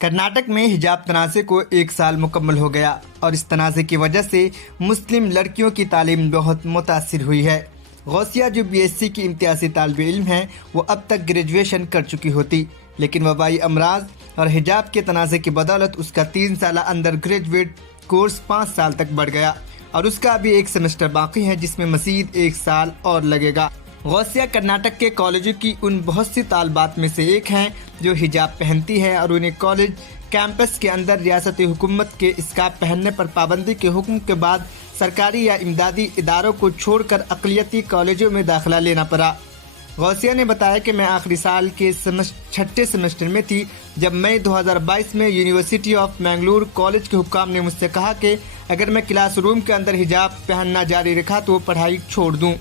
کرناٹک میں حجاب تنازع کو 1 سال مکمل ہو گیا اور اس تنازع کی وجہ سے مسلم لڑکیوں کی تعلیم بہت متاثر ہوئی ہے۔ غوثیہ جو BSc کی امتیازی طالب علم ہیں وہ اب تک گریجویشن کر چکی ہوتی، لیکن وبائی امراض اور حجاب کے تنازع کی بدولت اس کا 3 سالہ انڈر گریجویٹ کورس 5 سال تک بڑھ گیا اور اس کا ابھی 1 سیمسٹر باقی ہے جس میں مزید 1 سال اور لگے گا۔ غوثیہ کرناٹک کے کالجوں کی ان بہت سی طالبات میں سے ایک ہیں جو حجاب پہنتی ہے اور انہیں کالج کیمپس کے اندر ریاستی حکومت کے اسکارف پہننے پر پابندی کے حکم کے بعد سرکاری یا امدادی اداروں کو چھوڑ کر اقلیتی کالجوں میں داخلہ لینا پڑا۔ غوثیہ نے بتایا کہ میں آخری سال کے 6 سیمسٹر میں تھی جب مئی 2022 میں یونیورسٹی آف مینگلور کالج کے حکام نے مجھ سے کہا کہ اگر میں کلاس روم کے اندر حجاب پہننا جاری رکھا تو پڑھائی چھوڑ دوں۔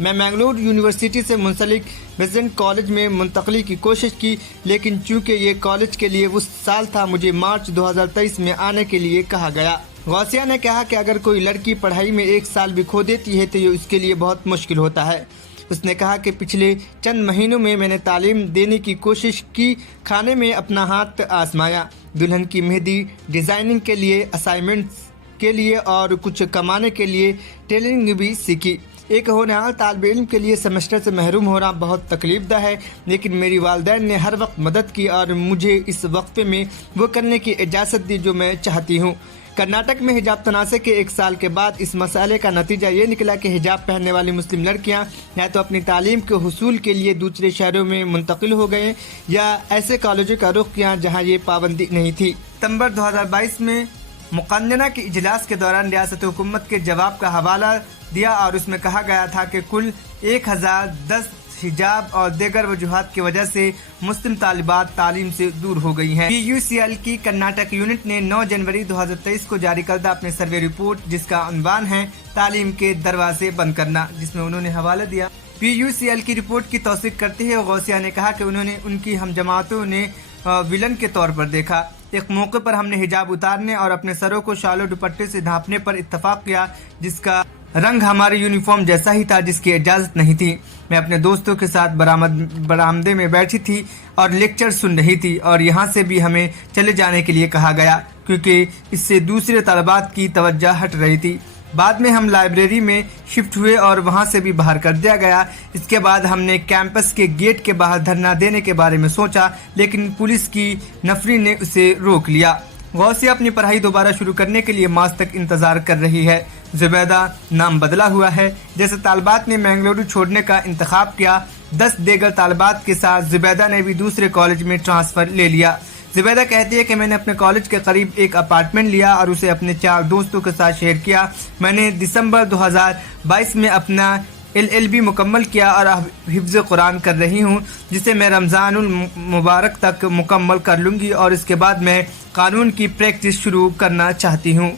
میں مینگلور یونیورسٹی سے منسلک ویزنٹ کالج میں منتقلی کی کوشش کی، لیکن چونکہ یہ کالج کے لیے وہ سال تھا مجھے مارچ 2023 میں آنے کے لیے کہا گیا۔ غوثیہ نے کہا کہ اگر کوئی لڑکی پڑھائی میں 1 سال بھی کھو دیتی ہے تو یہ اس کے لیے بہت مشکل ہوتا ہے۔ اس نے کہا کہ پچھلے چند مہینوں میں میں نے تعلیم دینے کی کوشش کی، کھانے میں اپنا ہاتھ آزمایا، دلہن کی مہندی ڈیزائننگ کے لیے، اسائنمنٹس کے لیے اور کچھ کمانے کے لیے ٹیلرنگ بھی سیکھی۔ ایک ہونہار طالب علم کے لیے سیمسٹر سے محروم ہونا بہت تکلیف دہ ہے، لیکن میری والدین نے ہر وقت مدد کی اور مجھے اس وقفے میں وہ کرنے کی اجازت دی جو میں چاہتی ہوں۔ کرناٹک میں حجاب تنازع کے 1 سال کے بعد اس مسئلے کا نتیجہ یہ نکلا کہ حجاب پہننے والی مسلم لڑکیاں یا تو اپنی تعلیم کے حصول کے لیے دوسرے شہروں میں منتقل ہو گئے یا ایسے کالجوں کا رخ کیا جہاں یہ پابندی نہیں تھی۔ ستمبر 2022 میں مقننہ کے اجلاس کے دوران ریاست حکومت کے جواب کا حوالہ دیا اور اس میں کہا گیا تھا کہ کل 1010 حجاب اور دیگر وجوہات کی وجہ سے مسلم طالبات تعلیم سے دور ہو گئی ہیں۔ PUCL کی کرناٹک یونٹ نے 9 جنوری 2023 کو جاری کردہ اپنے سروے رپورٹ جس کا عنوان ہے تعلیم کے دروازے بند کرنا، جس میں انہوں نے حوالہ دیا۔ PUCL کی رپورٹ کی توثیق کرتے ہوئے غوثیہ نے کہا کہ انہوں نے ان کی ہم جماعتوں نے ولن کے طور پر دیکھا۔ ایک موقع پر ہم نے حجاب اتارنے اور اپنے سروں کو شال و دوپٹے سے ڈھانپنے پر اتفاق کیا جس کا رنگ ہمارے یونیفارم جیسا ہی تھا جس کی اجازت نہیں تھی۔ میں اپنے دوستوں کے ساتھ برآمدے میں بیٹھی تھی اور لیکچر سن رہی تھی اور یہاں سے بھی ہمیں چلے جانے کے لیے کہا گیا کیونکہ اس سے دوسرے طلبات کی توجہ ہٹ رہی تھی۔ بعد میں ہم لائبریری میں شفٹ ہوئے اور وہاں سے بھی باہر کر دیا گیا۔ اس کے بعد ہم نے کیمپس کے گیٹ کے باہر دھرنا دینے کے بارے میں سوچا لیکن پولیس کی نفری نے اسے روک لیا۔ غوثیہ اپنی پڑھائی دوبارہ شروع کرنے کے لیے مارچ تک انتظار کر رہی ہے۔ زبیدہ نام بدلا ہوا ہے۔ جیسے طالبات نے مینگلورو چھوڑنے کا انتخاب کیا، 10 دیگر طالبات کے ساتھ زبیدہ نے بھی دوسرے کالج میں ٹرانسفر لے لیا۔ زبیدہ کہتی ہے کہ میں نے اپنے کالج کے قریب ایک اپارٹمنٹ لیا اور اسے اپنے 4 دوستوں کے ساتھ شیئر کیا۔ میں نے دسمبر 2022 میں اپنا LLB مکمل کیا اور اب حفظ قرآن کر رہی ہوں جسے میں رمضان المبارک تک مکمل کر لوں گی اور اس کے بعد میں قانون کی پریکٹس شروع کرنا چاہتی ہوں۔